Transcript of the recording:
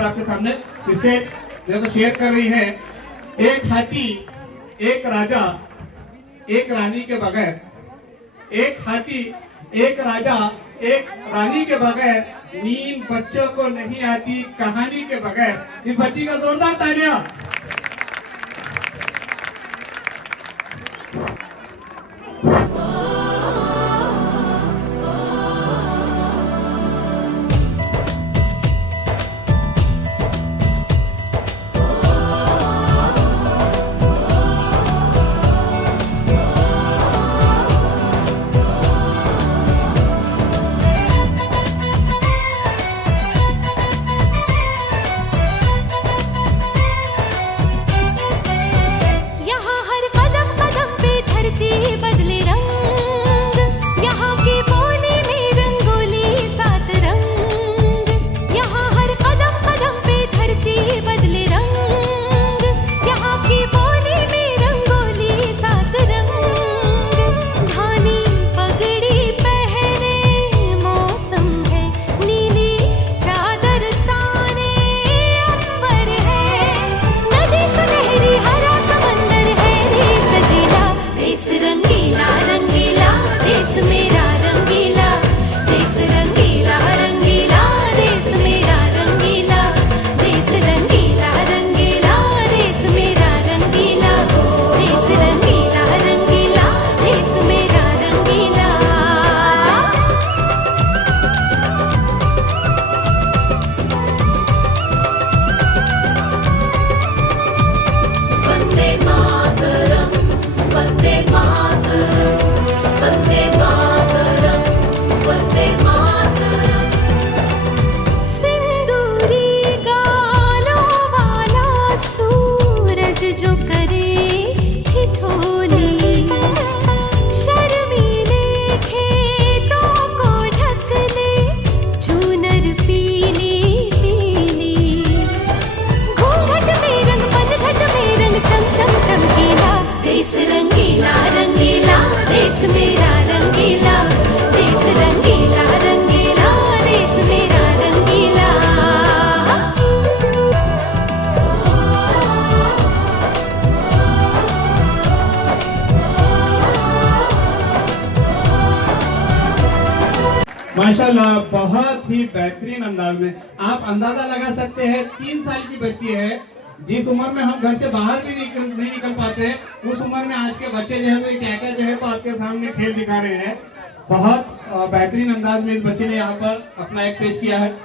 पर आपके सामने इसे देखो शेयर कर रही है। एक हाथी एक राजा एक रानी के बगैर, एक हाथी एक राजा एक रानी के बगैर, नींद बच्चों को नहीं आती कहानी के बगैर। इस बच्ची का जोरदार तालियां। माशाल्लाह, बहुत ही बेहतरीन अंदाज में। आप अंदाजा लगा सकते हैं 3 साल की बच्ची है। जिस उम्र में हम घर से बाहर भी नहीं निकल पाते, उस उम्र में आज के बच्चे जो है क्या जो है तो आपके सामने खेल दिखा रहे हैं। बहुत बेहतरीन अंदाज में इस बच्चे ने यहाँ पर अपना एक पेश किया है।